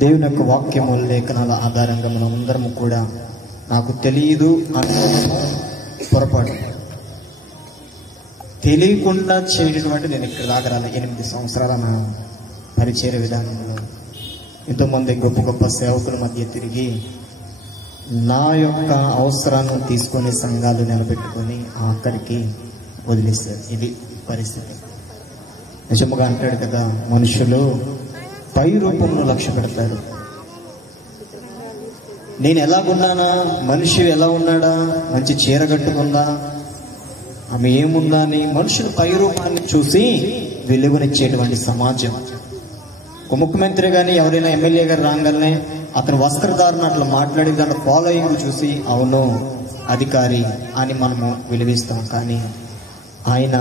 దేవుని యొక్క వాక్యము లేఖనాల ఆధారంగా మనం అందరము కూడా నాకు తెలియదు అనుకోవడం పొరపాటు. తెలియకుండా చేయటువంటి నేను ఇక్కడ దాకా రాలి 8 సంవత్సరాల నా పరిచయ విధానంలో ఎంతోమంది గొప్ప గొప్ప సేవకుల మధ్య తిరిగి నా యొక్క అవసరాన్ని తీసుకొని సంఘాలు నిలబెట్టుకొని ఆఖరికి వదిలేస్తారు. ఇది పరిస్థితి. నిజముగా అంటాడు కదా, మనుషులు పై రూపంలో లక్ష్య పెడతారు. నేను ఎలాగున్నానా, మనిషి ఎలా ఉన్నాడా, మంచి చీర కట్టుకుందా, ఆమె ఏముందా అని మనుషులు పై రూపాన్ని చూసి విలువనిచ్చేటువంటి సమాజం. ఒక ముఖ్యమంత్రి గాని ఎవరైనా ఎమ్మెల్యే గారు రాగానే అతని వస్త్రధారణ అట్లా మాట్లాడి దాంట్లో ఫాలోయింగ్ చూసి అవును అధికారి అని మనము విలువిస్తాం. కానీ ఆయన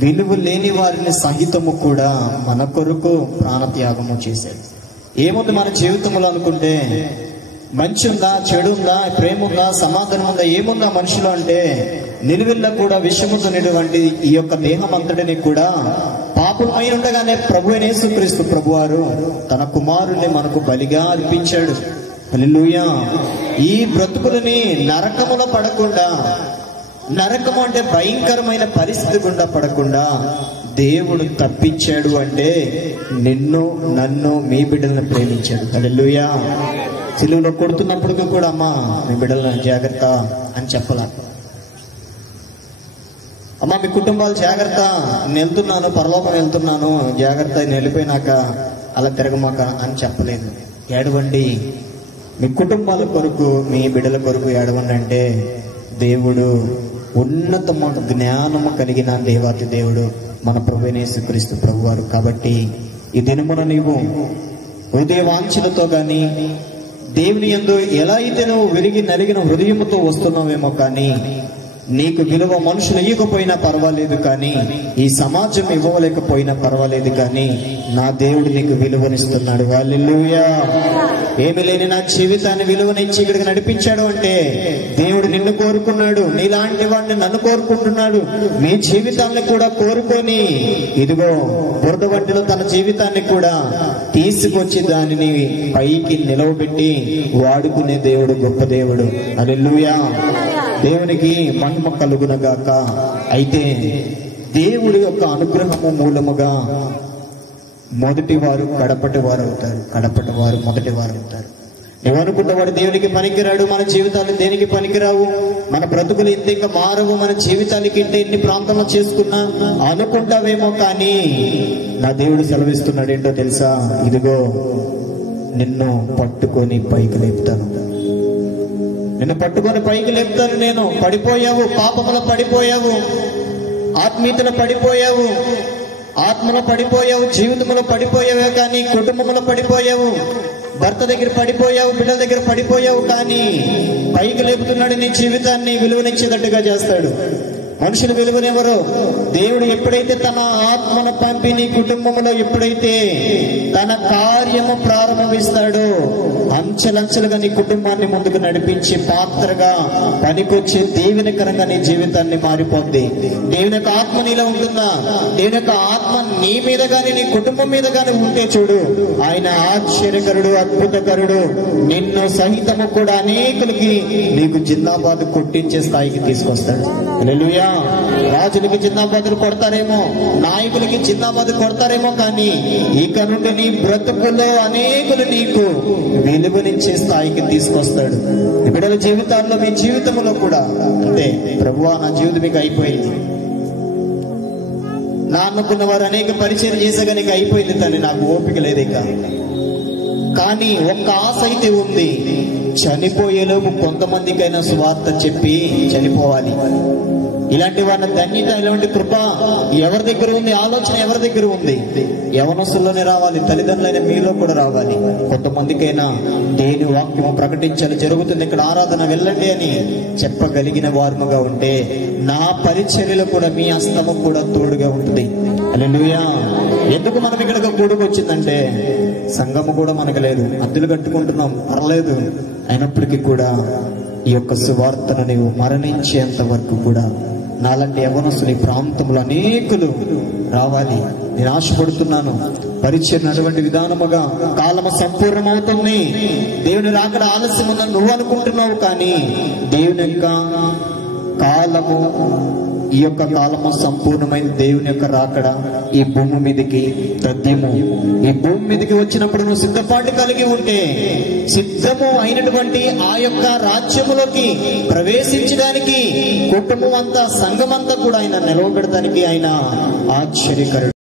విలువ లేని వారిని సహితము కూడా మన కొరకు ప్రాణత్యాగము చేశాడు. ఏముంది మన జీవితంలో అనుకుంటే, మంచి ఉందా, చెడు ఉందా, ప్రేమ ఉందా, సమాధానం ఉందా, ఏముందా మనుషులు అంటే నిలువెల్లా కూడా విషముతున్నటువంటి ఈ యొక్క దేహం అంతటిని కూడా పాపమై ఉండగానే ప్రభు అయిన యేసుక్రీస్తు ప్రభువారు తన కుమారుణ్ణి మనకు బలిగా అర్పించాడు. హల్లెలూయా. ఈ బ్రతుకులని నరకములో పడకుండా, నరకము అంటే భయంకరమైన పరిస్థితి గుండా పడకుండా దేవుడు తప్పించాడు. అంటే నిన్ను నన్ను మీ బిడ్డలను ప్రేమించాడు. హల్లెలూయా. సిలువలో కొడుతున్నప్పటికీ కూడా అమ్మా మీ బిడ్డలను జాగ్రత్త అని చెప్పాల. అమ్మా మీ కుటుంబాలు జాగ్రత్త, నేను వెళ్తున్నాను పరలోకం వెళ్తున్నాను జాగ్రత్త, నేను వెళ్ళిపోయినాక అలా తిరగమాక అని చెప్పలేదు. ఏడవండి, మీ కుటుంబాల కొరకు మీ బిడ్డల కొరకు ఏడవండి అంటే దేవుడు ఉన్నతమైన జ్ఞానము కలిగిన దేవాతి దేవుడు మన ప్రభువైన యేసుక్రీస్తు ప్రభువారు. కాబట్టి ఈ దినమున నీవు హృదయ వాంఛలతో గాని దేవుని యందు ఎలా అయితే నువ్వు విరిగి నలిగిన హృదయముతో వస్తున్నావేమో, కానీ నీకు విలువ మనుషులు ఇవ్వకపోయినా పర్వాలేదు, కానీ ఈ సమాజం ఇవ్వలేకపోయినా పర్వాలేదు, కానీ నా దేవుడు నీకు విలువనిస్తున్నాడు. హల్లెలూయా. ఏమి లేని నా జీవితాన్ని విలువనిచ్చి ఇక్కడికి నడిపించాడు అంటే దేవుడు నిన్ను కోరుకున్నాడు, నీలాంటి వాడిని నన్ను కోరుకుంటున్నాడు. మీ జీవితాన్ని కూడా కోరుకొని ఇదిగో బురద వంటిలో తన జీవితాన్ని కూడా తీసుకొచ్చి దానిని పైకి నిలవబెట్టి వాడుకునే దేవుడు గొప్ప దేవుడు. హల్లెలూయా. దేవునికి మహిమ కలుగునగాక. అయితే దేవుడి యొక్క అనుగ్రహము మూలముగా మొదటి వారు కడపటి వారు అవుతారు, కడపటి వారు మొదటి వారు అవుతారు. నువ్వు అనుకున్నవాడు దేవునికి పనికిరాడు, మన జీవితాలు దేనికి పనికిరావు, మన బ్రతుకులు ఇంత ఇంకా మారవు, మన జీవితానికి ఇంత ఎన్ని ప్రాంతంలో చేసుకున్నా అనుకుంటావేమో, కానీ నా దేవుడు సెలవిస్తున్నాడు ఏంటో తెలుసా? ఇదిగో నిన్ను పట్టుకొని పైకి లేపుతాను, నిన్ను పట్టుకొని పైకి లేపుతాను. నేను పడిపోయావు, పాపములో పడిపోయావు, ఆత్మీయతలో పడిపోయావు, ఆత్మలో పడిపోయావు, జీవితంలో పడిపోయావే, కానీ కుటుంబంలో పడిపోయావు, భర్త దగ్గర పడిపోయావు, బిడ్డల దగ్గర పడిపోయావు, కానీ పైకి లేపుతున్నాడు. నీ జీవితాన్ని విలువనిచ్చేటట్టుగా చేస్తాడు. మనుషులు విలువనెవరో దేవుడు ఎప్పుడైతే తన ఆత్మను పంపి నీ కుటుంబంలో ఎప్పుడైతే తన కార్యము ప్రారంభిస్తాడో అంచెలంచెలుగా నీ కుటుంబాన్ని ముందుకు నడిపించి పాత్రగా పనికొచ్చే దీవెనకరంగా నీ జీవితాన్ని మారిపోద్ది. దేవుని యొక్క ఆత్మ నీలో ఉంటుందా? దేవుని యొక్క ఆత్మ నీ మీద గాని నీ కుటుంబం మీద గాని ఉంటే చూడు, ఆయన ఆశ్చర్యకరుడు, అద్భుతకరుడు. నిన్ను సహితము కూడా అనేకులకి నీకు జిందాబాద్ కొట్టించే స్థాయికి తీసుకొస్తాడు. హల్లెలూయా. రాజులకి జిందాబాదులు కొడతారేమో, నాయకులకి జిందాబాద్ కొడతారేమో, కానీ ఇక నుండి నీ బ్రతుకుల్లో అనేకులు నీకు వెలుగునిచ్చే స్థాయికి తీసుకొస్తాడు. బిడ్డల జీవితాల్లో, మీ జీవితంలో కూడా అంతే. ప్రభువా నా జీవితం మీకు అయిపోయింది, నా అనుకున్న వారు అనేక పరిచయం చేసాక నీకు అయిపోయింది తండ్రి, నాకు ఓపిక లేదు ఇక. కానీ ఒక్క ఆశ అయితే ఉంది, చనిపోయేలోపు కొంతమందికైనా సువార్త చెప్పి చనిపోవాలి. ఇలాంటి వాళ్ళ ధన్యత, ఇలాంటి కృప ఎవరి దగ్గర ఉంది? ఆలోచన ఎవరి దగ్గర ఉంది? యవనస్తుల్లోనే రావాలి, తల్లిదండ్రులైన మీలో కూడా రావాలి. కొంతమందికైనా దేని వాక్యము ప్రకటించాలి, జరుగుతుంది ఇక్కడ ఆరాధన, వెళ్ళండి అని చెప్పగలిగిన వారముగా ఉంటే నా పరిచర్యలో కూడా మీ హస్తము కూడా తోడుగా ఉంటుంది. హల్లెలూయా. ఎందుకు మనం ఇక్కడికి కూడుకొచ్చిందంటే సంఘము కూడా మనకు లేదు, అద్దెలు కట్టుకుంటున్నాం, పర్లేదు. అయినప్పటికీ కూడా ఈ యొక్క సువార్తను నీవు మరణించేంత వరకు కూడా నాలాంటి యవనస్తులు ఈ ప్రాంతంలో అనేకులు రావాలి. నేను ఆశపడుతున్నాను. పరిచయం అటువంటి విధానముగా కాలము సంపూర్ణమవుతుంది. దేవుని రాకడ ఆలస్యం ఉందని నువ్వు అనుకుంటున్నావు, కానీ దేవుని యొక్క కాలము, ఈ యొక్క కాలము సంపూర్ణమైన దేవుని యొక్క రాకడ ఈ భూమి మీదకి తథ్యము. ఈ భూమి మీదకి వచ్చినప్పుడు నువ్వు సిద్ధపాటు కలిగి ఉంటే సిద్ధము అయినటువంటి ఆ యొక్క రాజ్యములోకి ప్రవేశించడానికి కుటుంబం అంతా, సంఘం అంతా కూడా ఆయన నిలవబెడటానికి ఆయన ఆశ్చర్యకరుడు.